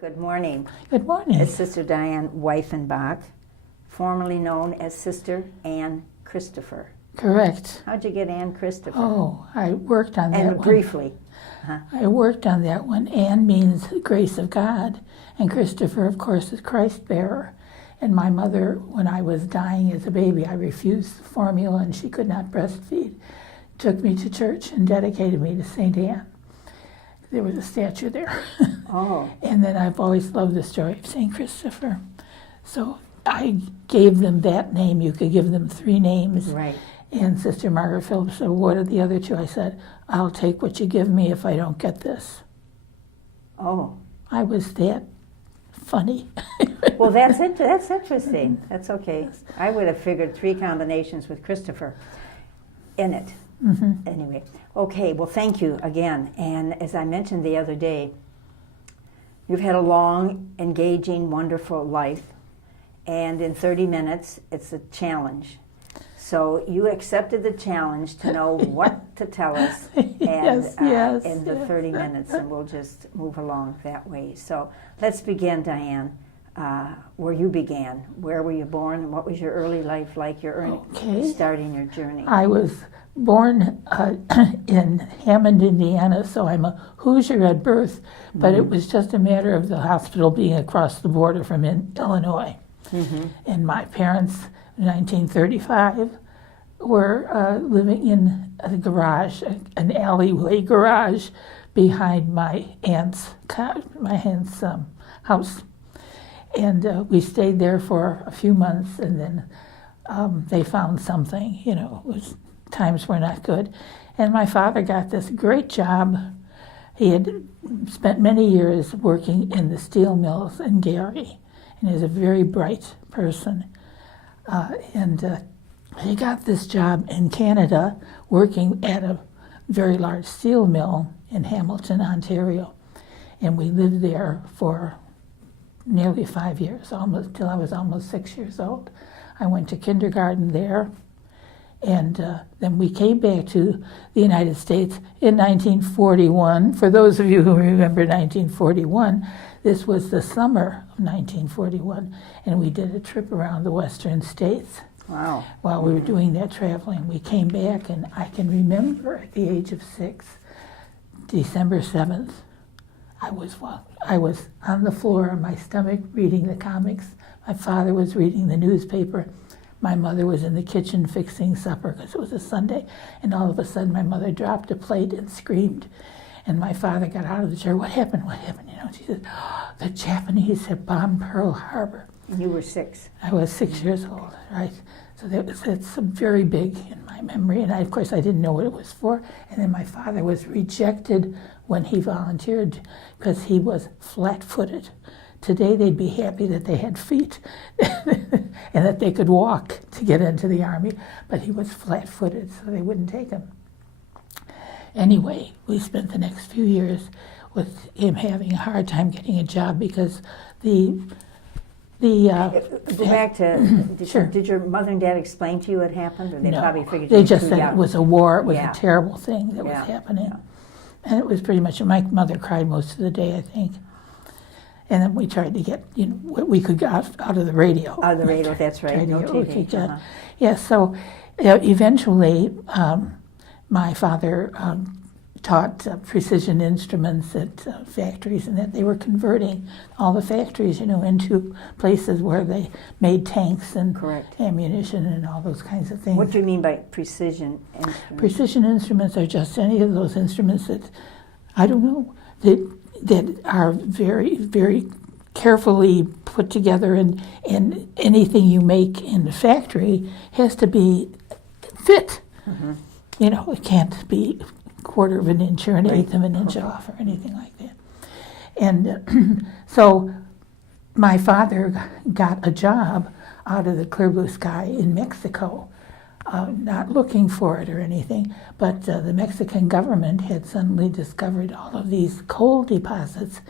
Good morning. Good morning. It's Sister Diane Weifenbach, formerly known as Sister Ann Christopher. Correct. How'd you get Ann Christopher? Oh, I worked on that And one. briefly. I worked on that one. Anne means grace of God, and Christopher, of course, is Christ bearer. And my mother, when I was dying as a baby, I refused the formula and she could not breastfeed. Took me to church and dedicated me to St. Anne. There was a statue there. Oh. And then I've always loved the story of St. Christopher. So I gave them that name. You could give them 3 names. Right. And Sister Margaret Phillips said, what are the other 2? I said, I'll take what you give me if I don't get this. Oh. I was that funny. Well, that's interesting. That's okay. I would have figured 3 combinations with Christopher in it. Mm-hmm. Anyway, okay, well, thank you again. And as I mentioned the other day, you've had a long, engaging, wonderful life. And in 30 minutes, it's a challenge. So you accepted the challenge to know what to tell us and, yes, in the 30 minutes, and we'll just move along that way. So let's begin, Diane, where you began. Where were you born, and what was your early life like, starting your journey? I was born in Hammond, Indiana, so I'm a Hoosier at birth, but it was just a matter of the hospital being across the border from Illinois. Mm-hmm. And my parents, in 1935, were living in a garage, an alleyway garage, behind my aunt's house. And we stayed there for a few months, and then they found something, times were not good. And my father got this great job. He had spent many years working in the steel mills in Gary, and he was a very bright person. He got this job in Canada, working at a very large steel mill in Hamilton, Ontario. And we lived there for nearly 5 years, almost till I was almost 6 years old. I went to kindergarten there, and then we came back to the United States in 1941. For those of you who remember 1941, this was the summer of 1941, and we did a trip around the western states. Wow. While we were doing that traveling, we came back, and I can remember at the age of 6, December 7th, I was on the floor on my stomach reading the comics. My father was reading the newspaper. My mother was in the kitchen fixing supper because it was a Sunday, and all of a sudden my mother dropped a plate and screamed. And my father got out of the chair. What happened? What happened? She said, the Japanese had bombed Pearl Harbor. And you were 6. I was 6 years old, right? So it's very big in my memory. And of course, I didn't know what it was for. And then my father was rejected when he volunteered because he was flat-footed. Today, they'd be happy that they had feet and that they could walk to get into the Army. But he was flat-footed, so they wouldn't take him. Anyway, we spent the next few years with him having a hard time getting a job because Go back to, Sure. Did your mother and dad explain to you what happened, or they No, probably figured you they were just too said young? it was a war. It was Yeah. a terrible thing that was happening. Yeah. And it was pretty much, my mother cried most of the day, I think. And then we tried to get, what we could get out of the radio. Out of the radio, that's right. Tried to No get what we TV. could get. Uh-huh. Yeah, so eventually my father taught precision instruments at factories, and that they were converting all the factories, into places where they made tanks and Correct. ammunition and all those kinds of things. What do you mean by precision instruments? Precision instruments are just any of those instruments that, I don't know, that are very, very carefully put together, and anything you make in the factory has to be fit. Mm-hmm. It can't be quarter of an inch or an eighth of an inch off or anything like that. And so my father got a job out of the clear blue sky in Mexico, not looking for it or anything, but the Mexican government had suddenly discovered all of these coal deposits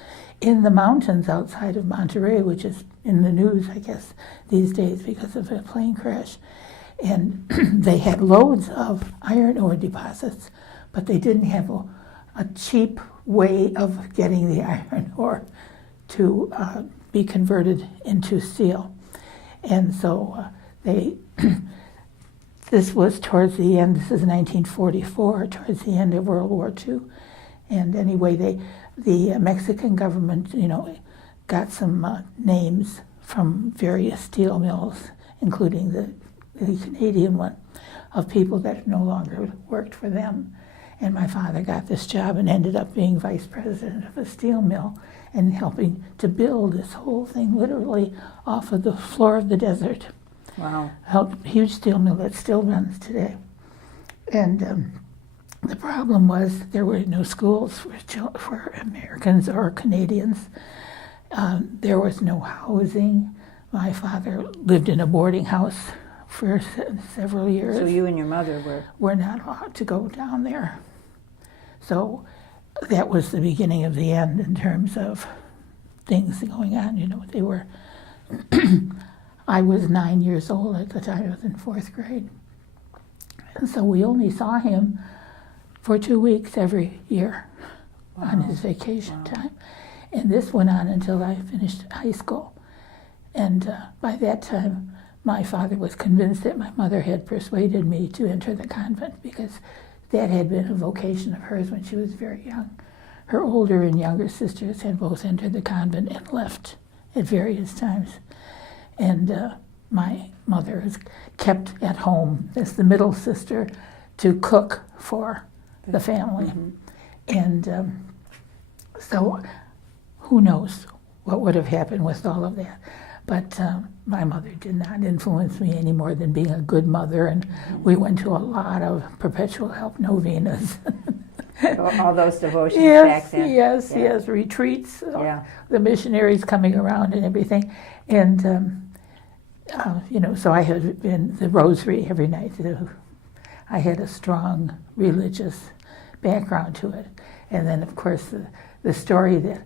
in the mountains outside of Monterey, which is in the news, I guess, these days because of a plane crash. And they had loads of iron ore deposits, but they didn't have a cheap way of getting the iron ore to be converted into steel. And so they, this was towards the end, this is 1944, towards the end of World War II. And anyway, the Mexican government, got some names from various steel mills, including the Canadian one, of people that no longer worked for them. And my father got this job and ended up being vice president of a steel mill and helping to build this whole thing literally off of the floor of the desert. Wow. Huge steel mill that still runs today. And the problem was there were no schools for Americans or Canadians. There was no housing. My father lived in a boarding house for several years. So you and your mother were not allowed to go down there. So that was the beginning of the end in terms of things going on. They were, I was 9 years old at the time. I was in 4th grade. And so we only saw him for 2 weeks every year on his vacation time. And this went on until I finished high school. And by that time, my father was convinced that my mother had persuaded me to enter the convent because that had been a vocation of hers when she was very young. Her older and younger sisters had both entered the convent and left at various times. And my mother was kept at home as the middle sister to cook for the family. And so who knows what would have happened with all of that. But my mother did not influence me any more than being a good mother, and we went to a lot of perpetual help novenas. all those devotions back then. Yes, retreats, the missionaries coming around and everything. And, so I had been the rosary every night. I had a strong religious background to it. And then, of course, the story that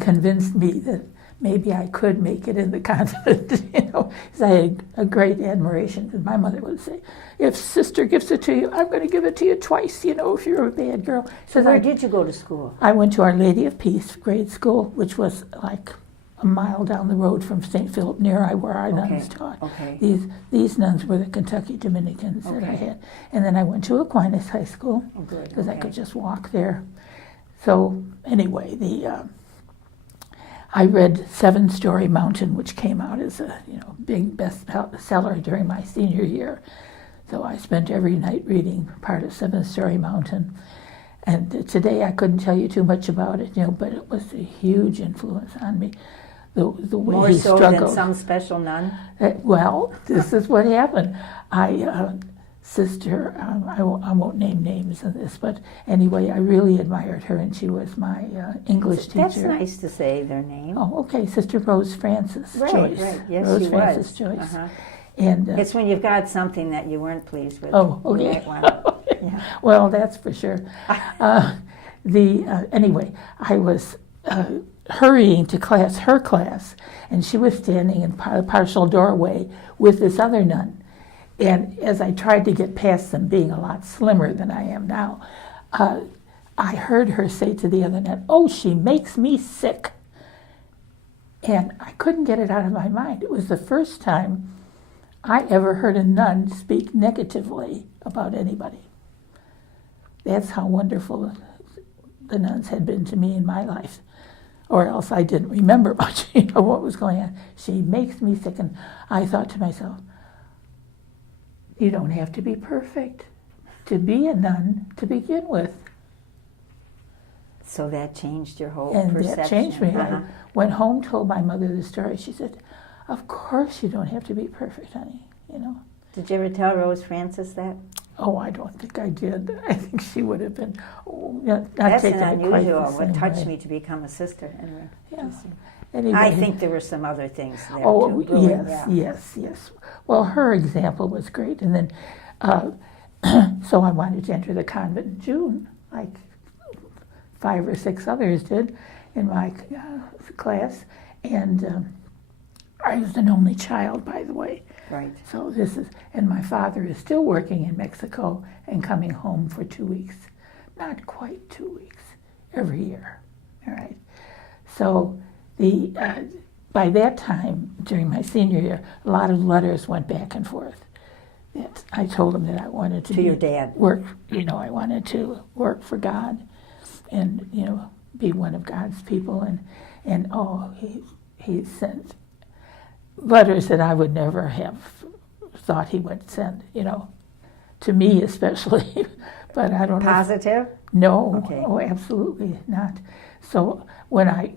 convinced me that maybe I could make it in the convent, because I had a great admiration. Because my mother would say, if Sister gives it to you, I'm going to give it to you twice, if you're a bad girl. So where did you go to school? I went to Our Lady of Peace grade school, which was like a mile down the road from St. Philip Neri, where our nuns taught. Okay. These nuns were the Kentucky Dominicans that I had. And then I went to Aquinas High School, because I could just walk there. So anyway, I read Seven Story Mountain, which came out as a big bestseller during my senior year. So I spent every night reading part of Seven Story Mountain. And today I couldn't tell you too much about it, but it was a huge influence on me. The way More he so struggled. than some special nun? Well, this is what happened. Sister, I won't name names in this, but anyway, I really admired her, and she was my English teacher. That's nice to say their name. Oh, okay, Sister Rose Francis Joyce. Right, yes, Rose she Francis was. Joyce. And it's when you've got something that you weren't pleased with. Oh, okay. You might want to, Well, that's for sure. Anyway, I was hurrying to her class, and she was standing in a partial doorway with this other nun. And as I tried to get past them, being a lot slimmer than I am now, I heard her say to the other nun, "Oh, she makes me sick." And I couldn't get it out of my mind. It was the first time I ever heard a nun speak negatively about anybody. That's how wonderful the nuns had been to me in my life. Or else I didn't remember much, what was going on. She makes me sick. And I thought to myself, you don't have to be perfect to be a nun to begin with. So that changed your whole And perception. that changed me. I went home, told my mother the story. She said, "Of course you don't have to be perfect, honey." Did you ever tell Rose Francis that? Oh, I don't think I did. I think she would have been not That's taking an it quite unusual. the What same touched way. me to become a sister. Anyway. Yeah. Anyway. I think there were some other things there Oh, too. Really, yes. Well, her example was great. And then, so I wanted to enter the convent in June, like 5 or 6 others did in my class. And I was an only child, by the way. Right. So and my father is still working in Mexico and coming home for 2 weeks. Not quite 2 weeks, every year. All right. So by that time, during my senior year, a lot of letters went back and forth. I told him that I wanted to your dad. work. I wanted to work for God, and be one of God's people. And he sent letters that I would never have thought he would send. To me especially, but I don't know. Positive? No, Okay. oh, absolutely not. So when I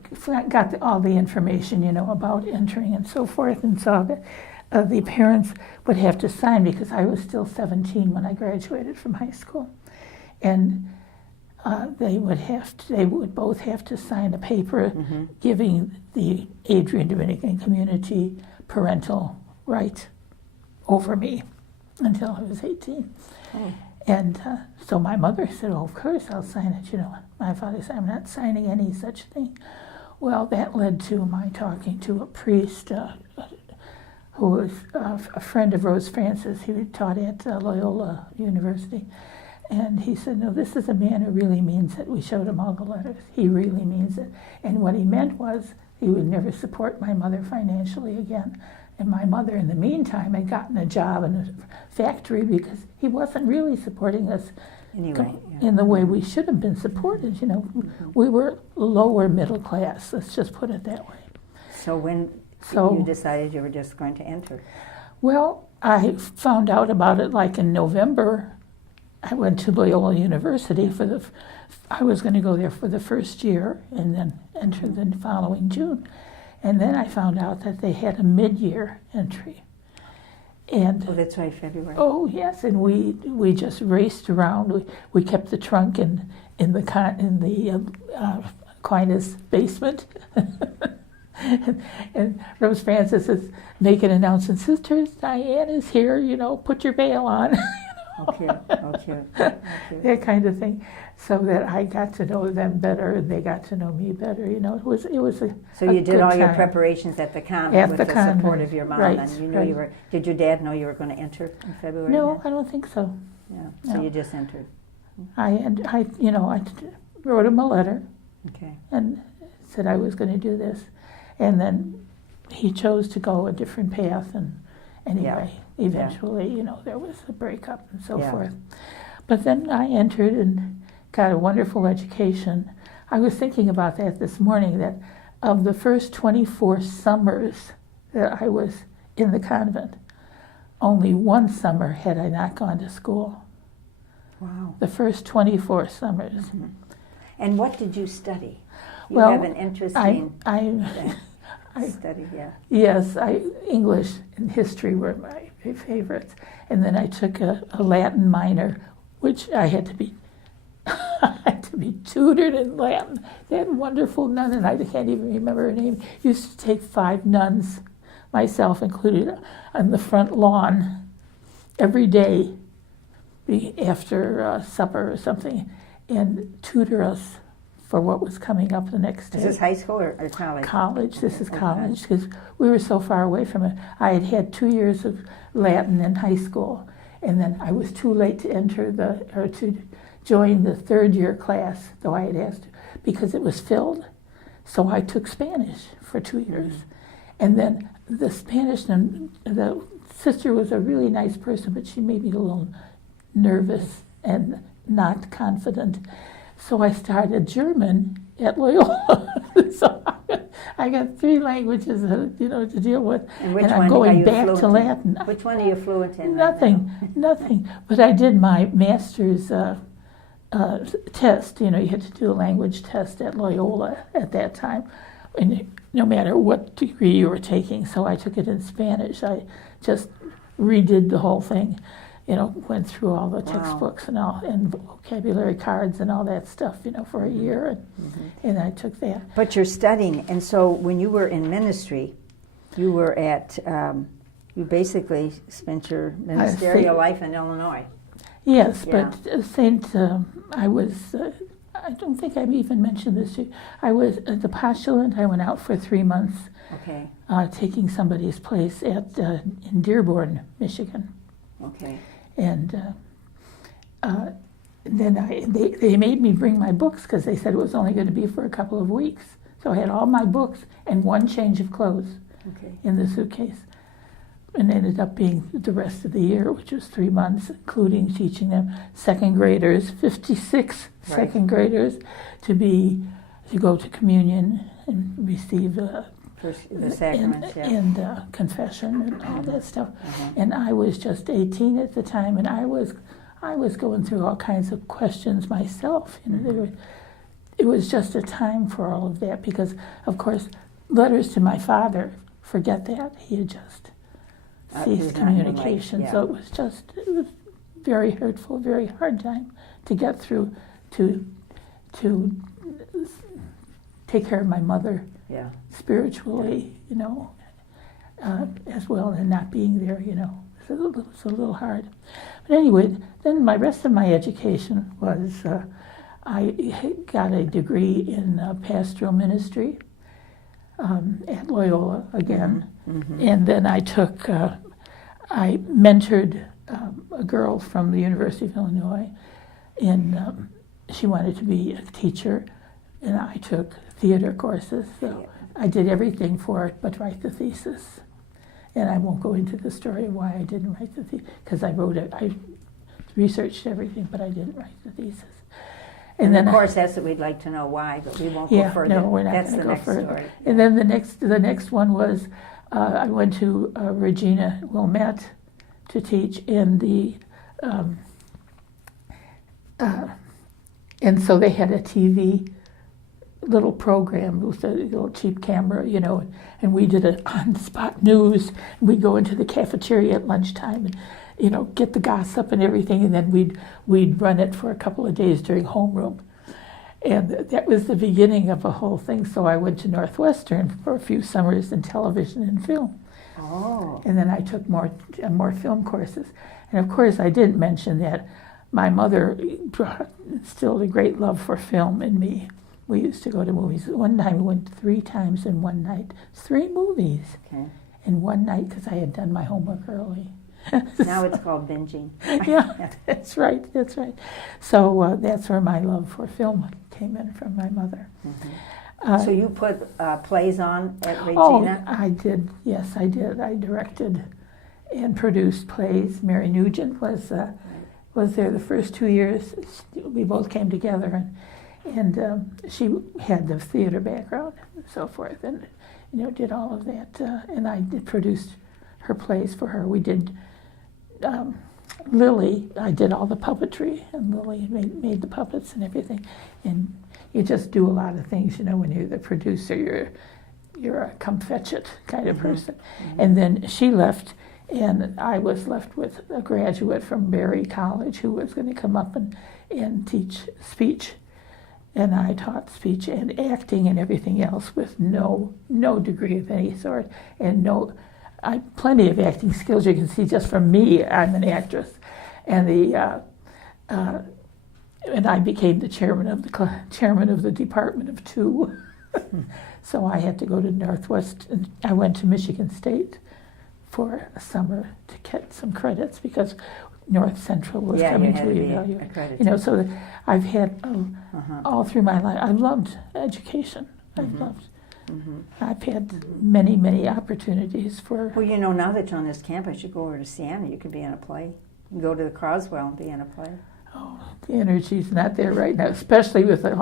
got all the information, about entering and so forth, and saw that the parents would have to sign, because I was still 17 when I graduated from high school, and they would both have to sign a paper giving the Adrian Dominican community parental right over me until I was 18. Oh. And so my mother said, "Oh, of course I'll sign it." My father said, "I'm not signing any such thing." Well, that led to my talking to a priest who was a friend of Rose Francis. He taught at Loyola University. And he said, "No, this is a man who really means it." We showed him all the letters. He really means it. And what he meant was he would never support my mother financially again. And my mother, in the meantime, had gotten a job in a factory, because he wasn't really supporting us Anyway, in the way we should have been supported. We were lower middle class. Let's just put it that way. So when you decided you were just going to enter? Well, I found out about it like in November. I went to Loyola University I was going to go there for the first year and then enter the following June. And then I found out that they had a mid-year entry. And Oh, that's right, February. oh yes, and we just raced around. We kept the trunk in the Aquinas basement. And Rose Francis is making announcements. "Sister Diane is here. Put your veil on." Okay. That kind of thing, so that I got to know them better, and they got to know me better. It was a So you did all your time. preparations at the convent with the support of your mom, right, and you knew right. you were. Did your dad know you were going to enter in February? No, then? I don't think so. Yeah. So No. you just entered. I wrote him a letter Okay. and said I was going to do this, and then he chose to go a different path, and anyway, eventually, there was a breakup and so forth. But then I entered and got a wonderful education. I was thinking about that this morning, that of the first 24 summers that I was in the convent, only one summer had I not gone to school. Wow. The first 24 summers. And what did you study? You Well, have an interesting study, yeah. Yes, English and history were my favorites. And then I took a Latin minor, which I had to be tutored in Latin. That wonderful nun, and I can't even remember her name, used to take 5 nuns, myself included, on the front lawn every day after supper or something, and tutor us for what was coming up the next day. Is this high school or college? College. This is college, because we were so far away from it. I had had 2 years of Latin in high school, and then I was too late to to join the 3rd year class, though I had asked, because it was filled. So I took Spanish for 2 years, and then the Spanish, and the sister was a really nice person, but she made me a little nervous and not confident. So I started German at Loyola. So I got 3 languages, to deal with, And I'm going back to fluent in? Latin. Which one are you fluent in? Nothing. But I did my master's test. You had to do a language test at Loyola at that time, and no matter what degree you were taking. So I took it in Spanish. I just redid the whole thing. Went through all the textbooks and all, and vocabulary cards and all that stuff, for a year, and I took that. But you're studying, and so when you were in ministry, you were at, you basically spent your ministerial life in Illinois. Yes, Yeah. but I don't think I've even mentioned this to you. I was the postulant. I went out for 3 months, Okay, taking somebody's place in Dearborn, Michigan. okay. And then they made me bring my books, because they said it was only going to be for a couple of weeks. So I had all my books and one change of clothes in the suitcase. And ended up being the rest of the year, which was 3 months, including teaching them second graders, 56 second graders, to go to communion and receive the sacraments, and confession and all that stuff. And I was just 18 at the time, and I was going through all kinds of questions myself. It was just a time for all of that because, of course, letters to my father, forget that. He had just ceased communication. So it was very hurtful, very hard time to get through to take care of my mother spiritually, as well, and not being there, It's a little hard. But anyway, then my rest of my education was, I got a degree in pastoral ministry at Loyola again. And then I mentored a girl from the University of Illinois, and she wanted to be a teacher, and I took theater courses. So I did everything for it but write the thesis. And I won't go into the story of why I didn't write the thesis, because I researched everything, but I didn't write the thesis. And then, of course, that's what we'd like to know why, but we won't go further. No, we're not that's going the to go next further. story. And then the next one was I went to Regina Wilmette to teach in the, and so they had a TV little program with a little cheap camera, and we did it on-spot news. We'd go into the cafeteria at lunchtime and, get the gossip and everything, and then we'd run it for a couple of days during homeroom. And that was the beginning of a whole thing. So I went to Northwestern for a few summers in television and film. Oh. And then I took more film courses. And of course, I didn't mention that my mother instilled a great love for film in me. We used to go to movies. One time we went 3 times in one night. 3 movies in one night because I had done my homework early. Now it's called binging. Yeah, that's right. So that's where my love for film came in from my mother. So you put plays on at Regina? Oh, I did. Yes, I did. I directed and produced plays. Mary Nugent was there the first 2 years. We both came together, and she had the theater background and so forth, and did all of that. And I produced her plays for her. We did Lily. I did all the puppetry, and Lily made the puppets and everything. And you just do a lot of things, when you're the producer. You're a come fetch it kind of person. And then she left, and I was left with a graduate from Berry College who was going to come up and teach speech. And I taught speech and acting and everything else with no degree of any sort, and plenty of acting skills. You can see just from me, I'm an actress, and and I became the chairman of the department of 2. So I had to go to Northwest, and I went to Michigan State for a summer to get some credits because North Central was coming to evaluate. So I've had all through my life. I've loved education. I've had many, many opportunities for. Well, now that you're on this campus, you go over to Siena. You could be in a play. You can go to the Croswell and be in a play. Oh, the energy's not there right now, especially with the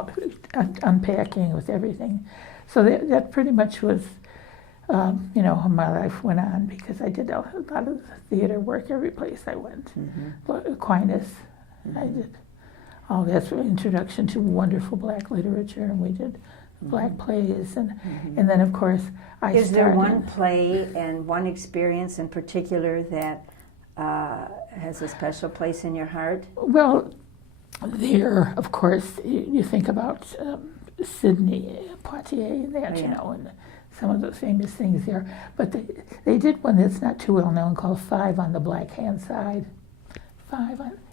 unpacking, with everything. So that pretty much was. How my life went on because I did a lot of theater work every place I went. Aquinas, I did all that's an introduction to wonderful Black literature, and we did Black plays, and then of course Is there one play and one experience in particular that has a special place in your heart? Well, there, of course, you think about Sydney Poitier and that, and some of those famous things there. But they did one that's not too well known called 5 on the Black Hand Side.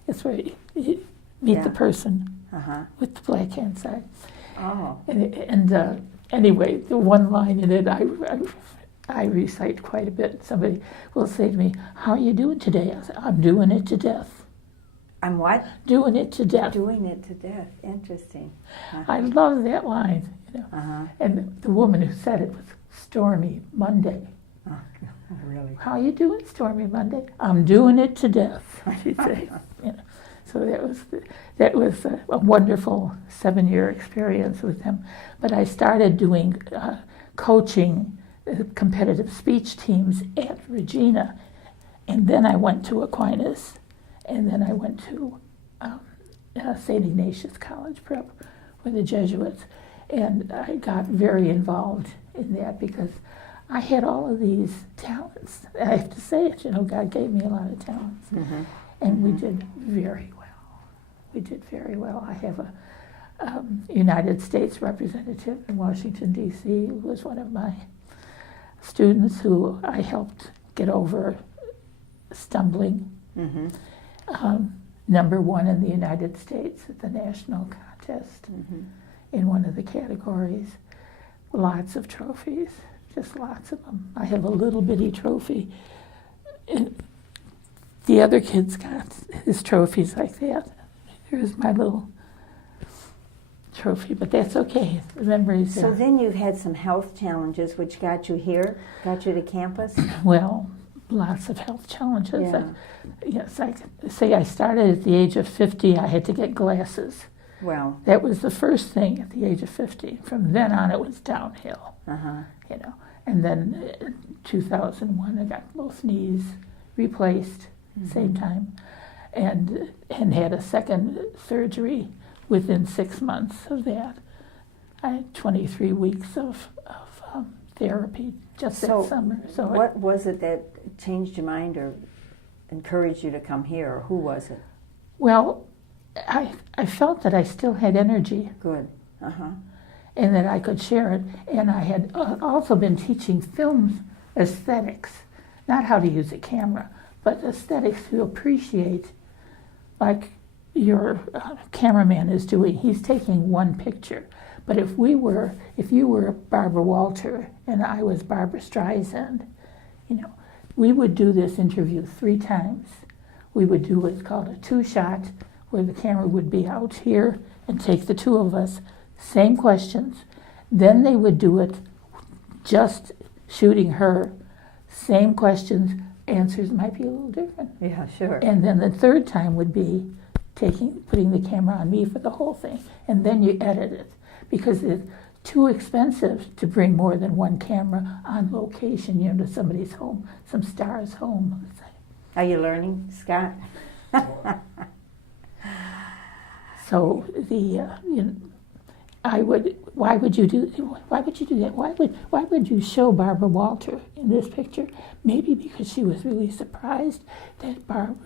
It's where you meet the person with the black hand side. Oh. And anyway, the one line in it I recite quite a bit. Somebody will say to me, "How are you doing today?" I say, "I'm doing it to death." I'm what? Doing it to death. Doing it to death. Interesting. I love that line, you know. Uh-huh. And the woman who said it was Stormy Monday. Oh, really? How you doing, Stormy Monday? I'm doing it to death, she'd say. You know. So that was a wonderful 7-year experience with them. But I started doing coaching competitive speech teams at Regina, and then I went to Aquinas, and then I went to St. Ignatius College Prep with the Jesuits, and I got very involved in that because I had all of these talents. I have to say it, you know, God gave me a lot of talents, Mm-hmm. and we did very well. We did very well. I have a United States representative in Washington, D.C., who was one of my students who I helped get over stumbling. Mm-hmm. #1 in the United States at the national contest Mm-hmm. in one of the categories. Lots of trophies, just lots of them. I have a little bitty trophy. And the other kids got his trophies like that. Here's my little trophy, but that's okay. The memories So are, then you had some health challenges, which got you here, got you to campus? well, lots of health challenges. Yeah. Yes, I could say I started at the age of 50. I had to get glasses. Well, That was the first thing at the age of 50. From then on, it was downhill, uh-huh. you know. And then in 2001, I got both knees replaced same time, and had a second surgery within 6 months of that. I had 23 weeks of therapy just So that summer. So what was it that changed your mind or encouraged you to come here, or who was it? well, I felt that I still had energy Good. Uh-huh. and that I could share it. And I had also been teaching film aesthetics, not how to use a camera, but aesthetics to appreciate, like your cameraman is doing. He's taking one picture. But if you were Barbara Walter and I was Barbara Streisand, you know, we would do this interview 3 times. We would do what's called a 2-shot, where the camera would be out here and take the 2 of us, same questions. Then they would do it just shooting her, same questions, answers might be a little different. Yeah, sure. And then the 3rd time would be putting the camera on me for the whole thing, and then you edit it, because it's too expensive to bring more than one camera on location, you know, to somebody's home, some star's home. Are you learning, Scott? So why would you do that? Why would you show Barbara Walter in this picture? Maybe because she was really surprised that Barbara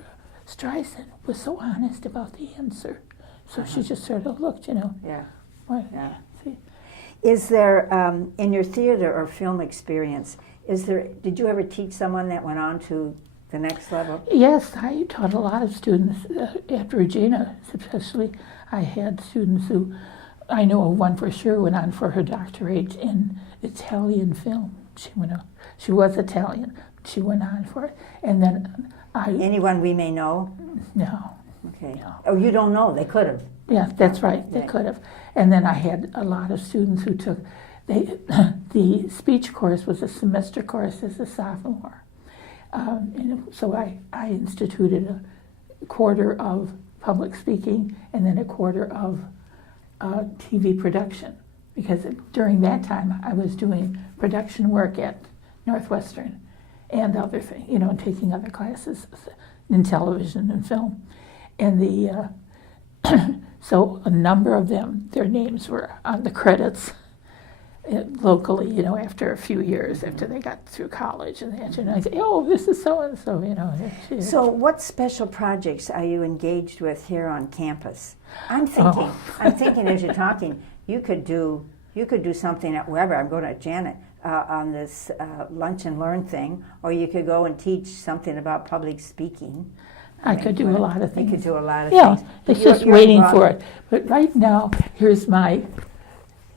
Streisand was so honest about the answer. So she just sort of looked, you know. Yeah. What, Yeah. see? Is there, in your theater or film experience, did you ever teach someone that went on to the next level? Yes, I taught a lot of students at Regina, especially. I had students who, I know of one for sure, went on for her doctorate in Italian film. She was Italian. She went on for it. And then Anyone we may know? no. Okay. No. Oh, you don't know. They could have. Yeah, that's right. They Right. could have. And then I had a lot of students who took, the speech course was a semester course as a sophomore. And so I instituted a quarter of public speaking and then a quarter of TV production, because during that time I was doing production work at Northwestern and other things, you know, and taking other classes in television and film. And so a number of them, their names were on the credits locally, you know, after a few years, after they got through college and that, and I say, oh, this is so-and-so, you know. So what special projects are you engaged with here on campus? I'm thinking as you're talking, you could do something at Weber. I'm going to Janet on this lunch and learn thing, or you could go and teach something about public speaking. I could do a lot of things. You could do a lot of yeah, things. it's You're- just you're waiting involved- for it. But right now, here's my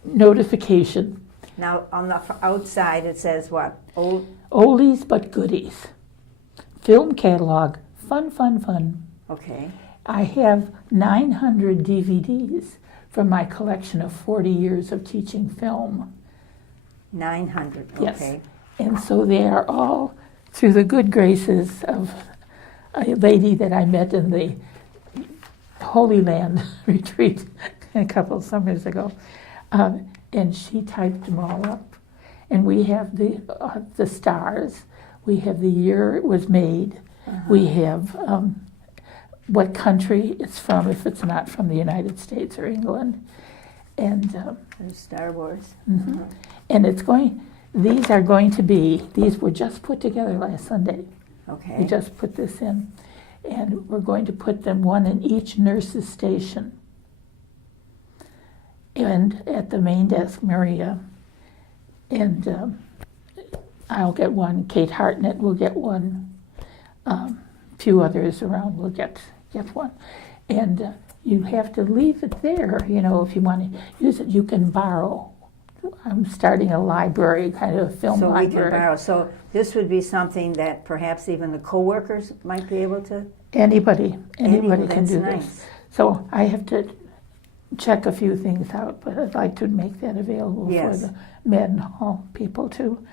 notification. Now, on the outside, it says what? Oldies but goodies. Film catalog. Fun, fun, fun. Okay. I have 900 DVDs from my collection of 40 years of teaching film. 900, Yes. okay. And so they are all through the good graces of a lady that I met in the Holy Land retreat a couple of summers ago. And she typed them all up. And we have the stars. We have the year it was made. We have what country it's from, if it's not from the United States or England. And There's Star Wars. and these were just put together last Sunday. Okay. We just put this in. And we're going to put them one in each nurse's station. And at the main desk, Maria. And I'll get one. Kate Hartnett will get one. A few others around will get one. And you have to leave it there, if you want to use it. You can borrow. I'm starting a library, kind of a film library. So we can borrow. So this would be something that perhaps even the co-workers might be able to? Anybody can do nice. this. So I have to check a few things out, but I'd like to make that available for the Madden Hall people too.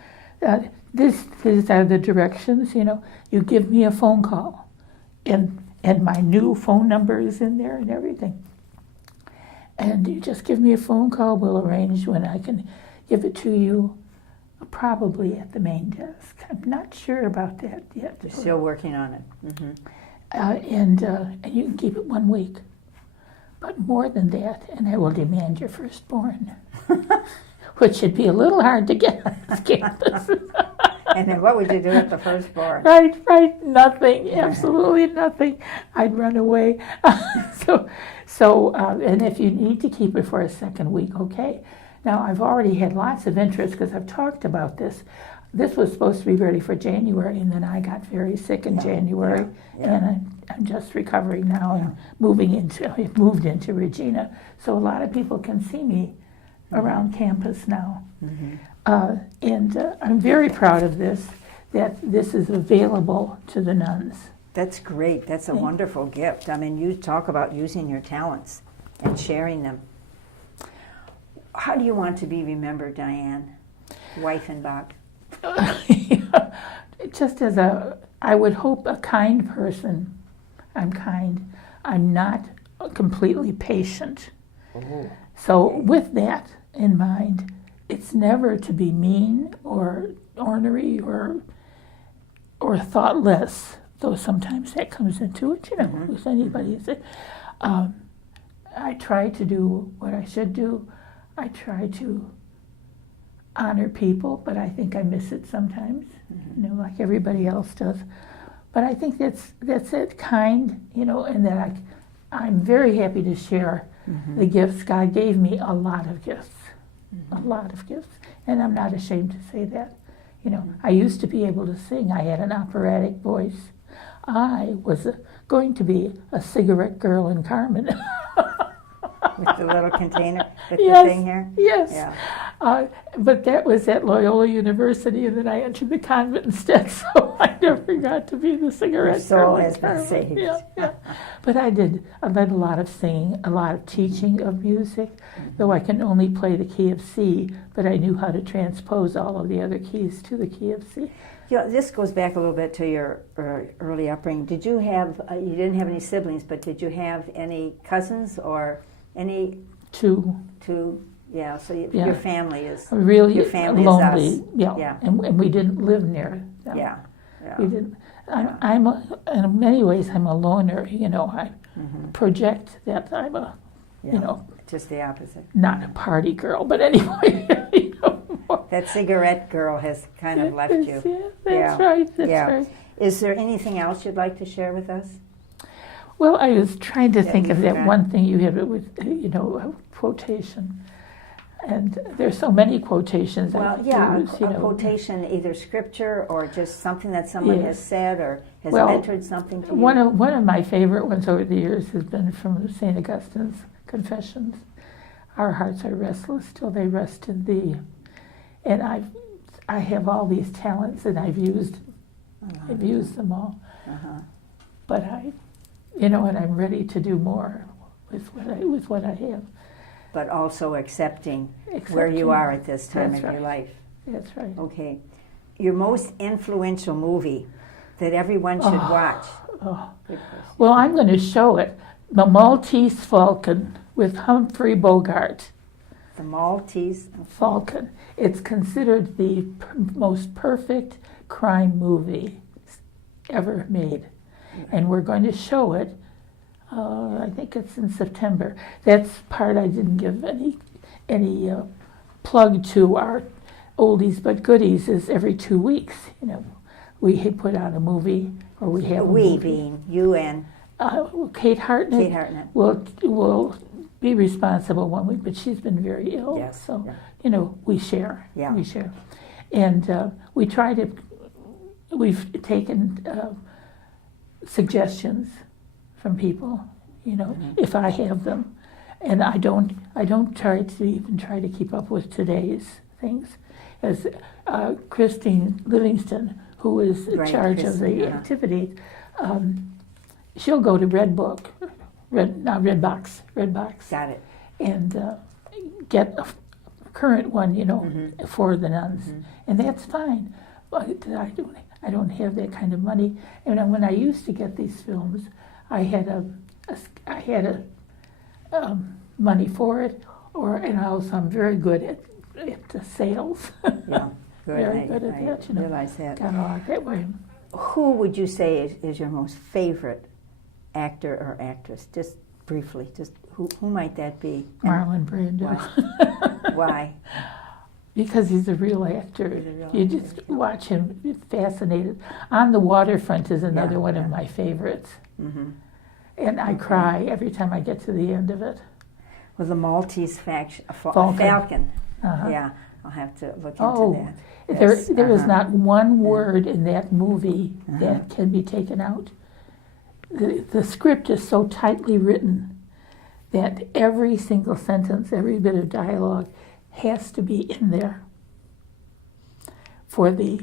These are the directions, You give me a phone call, and my new phone number is in there and everything. And you just give me a phone call. We'll arrange when I can give it to you, probably at the main desk. I'm not sure about that yet. You're still working on it. And you can keep it 1 week. But more than that, and I will demand your firstborn, which should be a little hard to get on this campus. And then what would you do at the firstborn? Right, nothing, absolutely nothing. I'd run away. And if you need to keep it for a second week, okay. Now, I've already had lots of interest because I've talked about this. This was supposed to be ready for January, and then I got very sick in January, and I'm just recovering now and I've moved into Regina, so a lot of people can see me around campus now. And I'm very proud of this, that this is available to the nuns. That's great. That's a wonderful gift. I mean, you talk about using your talents and sharing them. How do you want to be remembered, Diane Weifenbach? Just as I would hope, a kind person. I'm kind. I'm not completely patient. So with that in mind, it's never to be mean or ornery or thoughtless, though sometimes that comes into it, with anybody. I try to do what I should do. I try to honor people, but I think I miss it sometimes, like everybody else does. But I think that's it, kind, and that I'm very happy to share the gifts. God gave me a lot of gifts, and I'm not ashamed to say that. I used to be able to sing. I had an operatic voice. I was going to be a cigarette girl in Carmen. With the little container, with Yes, the thing here? Yes. Yeah. But that was at Loyola University, and then I entered the convent instead, so I never got to be the cigarette Your soul girl. has been saved. Yeah. But I led a lot of singing, a lot of teaching of music, though I can only play the key of C, but I knew how to transpose all of the other keys to the key of C. This goes back a little bit to your early upbringing. Did you have, you didn't have any siblings, but did you have any cousins or any? Two. Yeah, so your family is really your family lonely. Is us. Yeah. And we didn't live near them. Yeah. We didn't. In many ways, I'm a loner. I project that I'm a, just the opposite. not a party girl. But anyway, That cigarette girl has kind of left you. Yeah, that's right. That's right. Is there anything else you'd like to share with us? Well, I was trying to think of that forgot? one thing you had with, a quotation. And there's so many quotations I like to use, a quotation, either scripture or just something that someone has said or has mentored something to you. One of my favorite ones over the years has been from St. Augustine's Confessions. Our hearts are restless till they rest in Thee. And I have all these talents, and I've used them all. But and I'm ready to do more with what I have. But also accepting where you are at this time of your life. That's right. Okay. Your most influential movie that everyone should watch? Oh. Well, I'm going to show it. The Maltese Falcon with Humphrey Bogart. The Maltese Falcon. It's considered the most perfect crime movie ever made. And we're going to show it, I think it's in September. That's part I didn't give any plug to. Our oldies but goodies is every 2 weeks. We put out a movie, or we have a movie. being you and Kate Hartnett. Kate Hartnett. will be responsible one week, but she's been very ill. Yes, So, yeah. We share. Yeah. We share. And we try to, we've taken suggestions from people, if I have them. And I don't try to keep up with today's things. As Christine Livingston, who is in charge of the activities, she'll go to Redbox, Got it. and get a current one, for the nuns, and that's fine. But I don't have that kind of money. And when I used to get these films, I had money for it, and also I'm very good at the sales. Yeah, good. Very good at that. I realize that. Got all that way. Who would you say is your most favorite actor or actress? Just briefly, who might that be? Marlon Brando. Why? Because he's a real actor. You just watch him, you're fascinated. On the Waterfront is another one of my favorites. Mm-hmm. And I cry every time I get to the end of it. Well, the Maltese Falcon. Falcon. Uh-huh. Yeah, I'll have to look into that. There is not one word in that movie that can be taken out. The script is so tightly written that every single sentence, every bit of dialogue has to be in there for the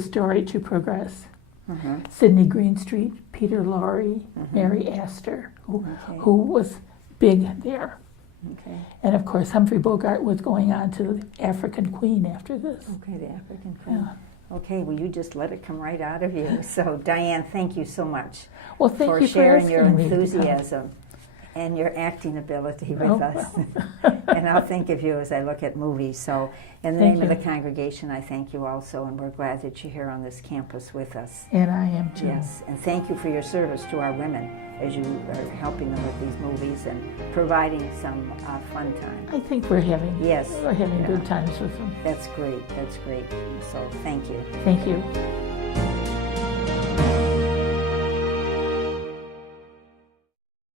story to progress. Sidney Greenstreet, Peter Lorre, Mary Astor, who was big there. Okay. And of course, Humphrey Bogart was going on to the African Queen after this. Okay, the African Queen. Yeah. Okay, well, you just let it come right out of you. So, Diane, thank you so much Well, thank for you sharing for your asking me to come. enthusiasm and your acting ability with Oh, us. well. And I'll think of you as I look at movies. So, in the Thank name of you. the congregation, I thank you also, and we're glad that you're here on this campus with us. And I am too. Yes, and thank you for your service to our women as you are helping them with these movies and providing some fun time. I think we're having Yes. good times with them. That's great. That's great. So, thank you. Thank you.